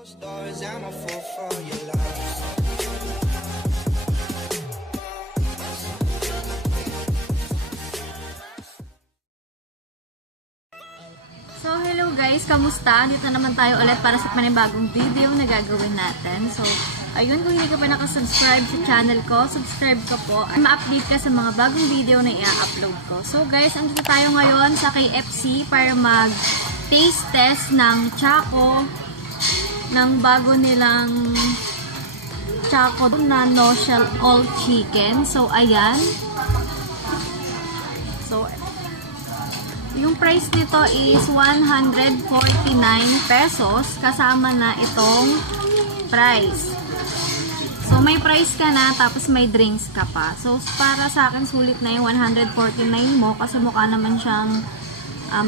So, hello guys, kamusta? Dito naman tayo ulit para sa panibagong video na gagawin natin. So, ayun, kung hindi ka pa nakasubscribe sa channel ko, subscribe ka po at ma-update ka sa mga bagong video na i-upload ko. So guys, andito tayo ngayon sa KFC para mag-taste test ng Choco, ng bago nilang Choco na no-shell all chicken. So, ayan. So, yung price nito is 149 pesos kasama na itong price. So, may price ka na tapos may drinks ka pa. So, para sa akin sulit na yung 149 mo kasi mukha naman siyang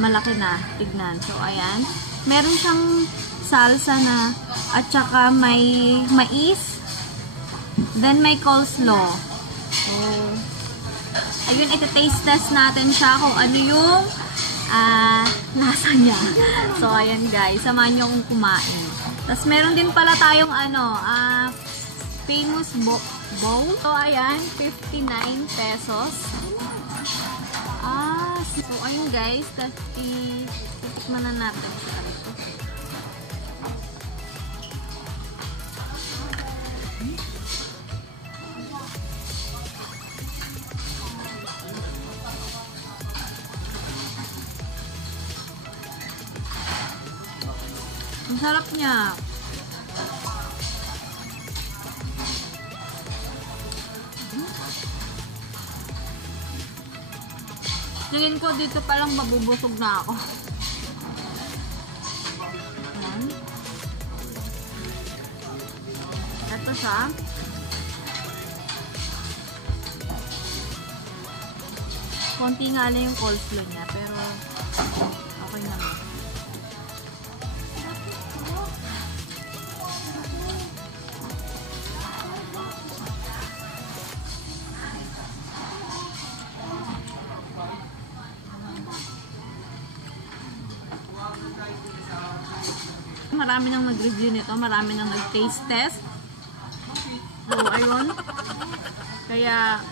malaki na. Tignan. So, ayan. Meron siyang salsa na at saka may mais. Then, may coleslaw. So, ayun, iti-taste test natin siya kung ano yung lasa niya. So, ayan guys, samahan nyo kung kumain. Tapos, meron din pala tayong famous bowl. So, ayan, 59 pesos. So, ayun guys, tapos titikman na natin siya. Ang sarap niya. Tingin ko dito palang mabubusog na ako. Ayan. Ito siya. Konti nga lang yung coleslaw niya, pero okay naman. Marami nang nag-review nito, marami nang nag-taste test. So, ayun. Kaya,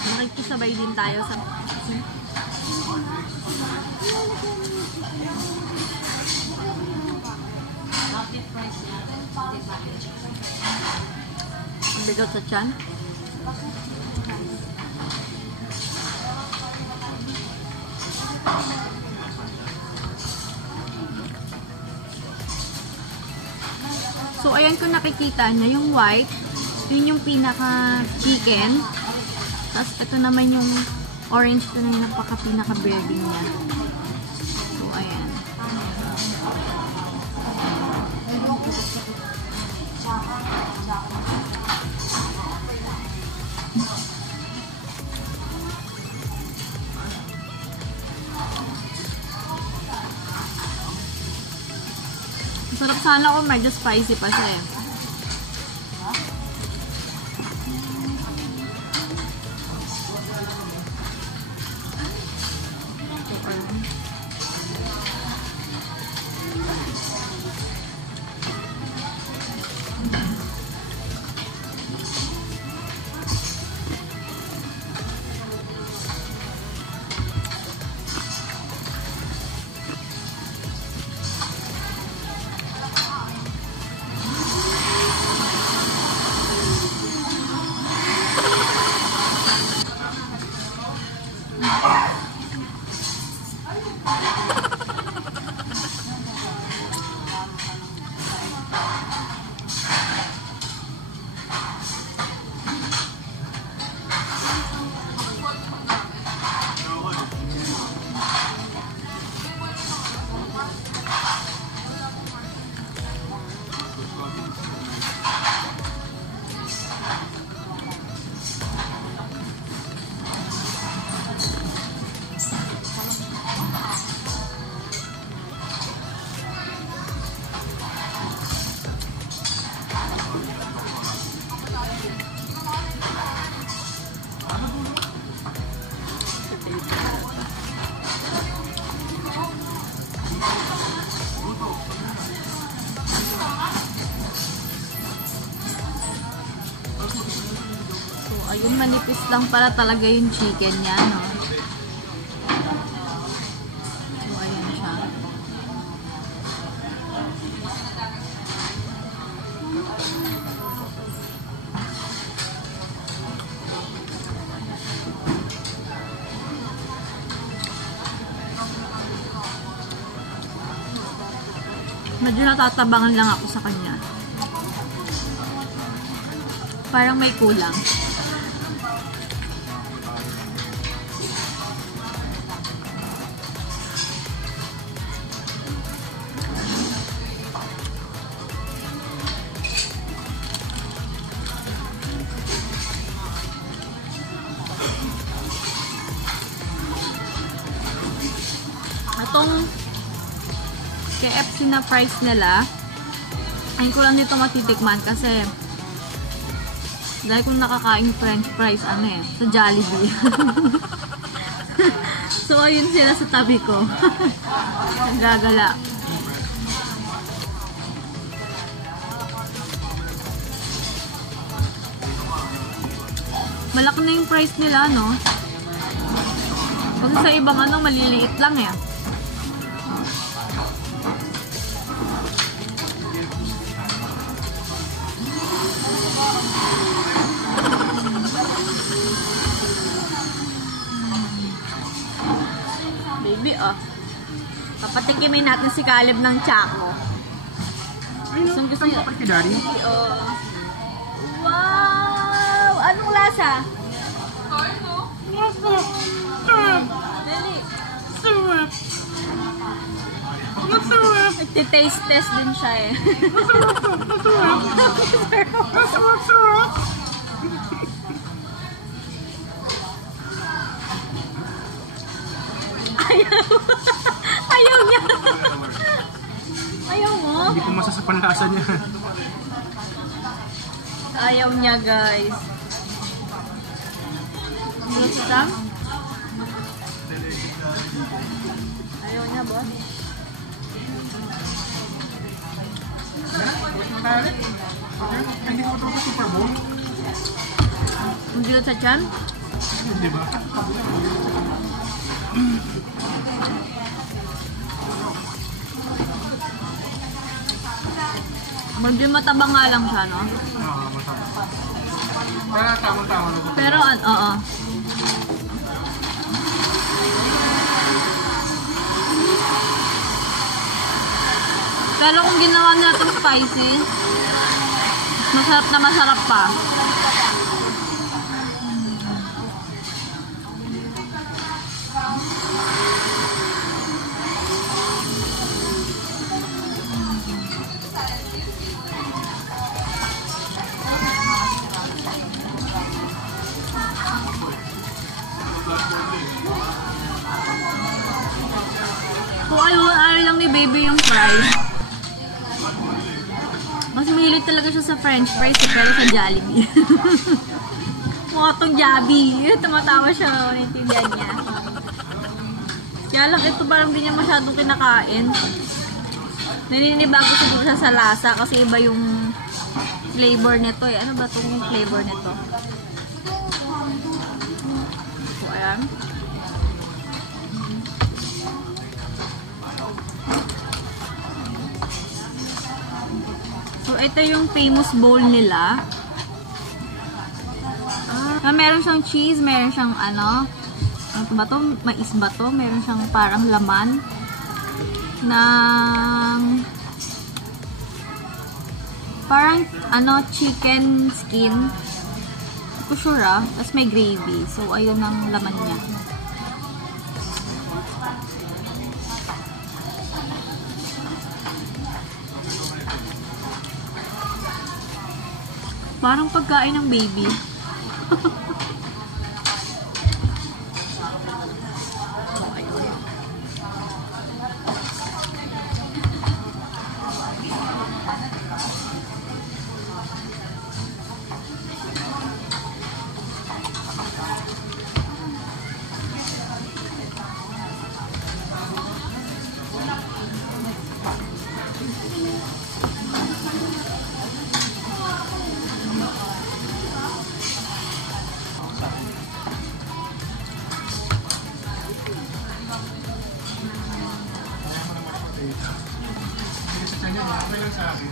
makikisabay din tayo sa... Ang bigat sa tiyan. So, ayan kung nakikita nyo, yung white, yun yung pinaka-chicken. Tapos, ito naman yung orange, ito na yung pinaka-breading niya. So, ayan. Sarap sana kung medyo spicy pa siya eh. ayun, manipis lang pala talaga yung chicken niya, no? So, ayan siya. Medyo natatabangan lang ako sa kanya. Parang may kulang. Itong KFC na price nila, ayun ko lang dito matitikman kasi dahil kung nakakain french fries, ano eh, sa Jollibee. So, ayun sila sa tabi ko. Nagagala. Malaki na yung price nila, no? Kasi sa ibang ano, maliliit lang eh. Baby, oh. Papatikimin natin si Caleb ng Choco. Gusto niyo? Oh. Wow! Anong lasa? Dali. Nagtitaste test din siya eh. Ayaw niya. Ayaw mo? Hindi ko masasapan lasa niya. Ayaw niya, guys. Gusto ka? Ayaw niya, boss. Hindi ko ito sa Super Bowl. Hindi ko sa tiyan? Hindi ba? Medyo matabang nga lang siya, no? Oo, masarap. Kaya tamang-tama na. Pero, oo. Pero kung ginawa nila itong spicy, masarap na masarap pa. Kung ayaw lang ni baby yung fries, mas mahilig talaga siya sa french fries pero sa Jollibee. Mukha tong Jollibee. Tumatawa siya, naintindihan niya. Kaya lang ito parang hindi niya masyadong kinakain. Naninibago siguro siya sa lasa kasi iba yung flavor nito eh. Ano ba itong flavor nito? So, ayan. So, ito yung famous bowl nila. Meron siyang cheese, meron siyang ano ba to? Mais ba to? Meron siyang parang laman ng parang ano, chicken skin. Hindi ko sure ah. Tapos may gravy. So, ayun ang laman niya. Parang pagkain ng baby. Okay lang sa akin.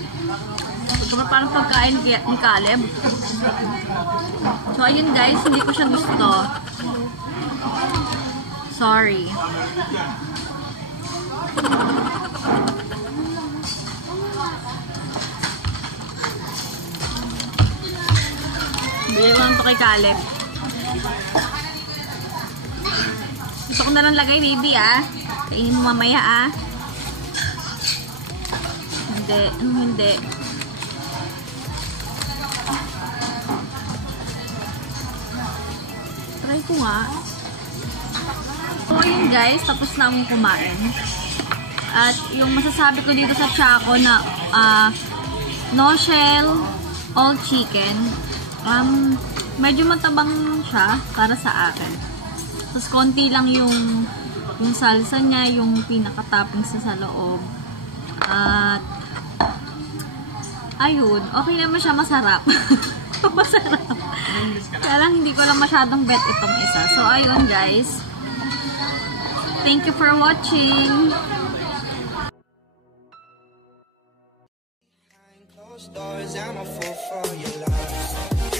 Ito ba parang pagkain ni Caleb? So, ayun guys, hindi ko siya gusto. Sorry. Bili ko lang ito kay Caleb. Gusto ko na lang lagay, baby, ah. Kainin mo mamaya, ah. Hindi. Hindi. Try ko nga. So, yun guys. Tapos na akong kumain. At yung masasabi ko dito sa Choco na no shell, all chicken. Medyo matabang siya para sa akin. Tapos konti lang yung salsa niya, yung pinaka-toppings sa loob. At ayun, okay naman siya, masarap. Masarap. Kaya lang hindi ko lang masyadong bet itong isa. So ayun guys. Thank you for watching. Doors, I'm a fool for your love.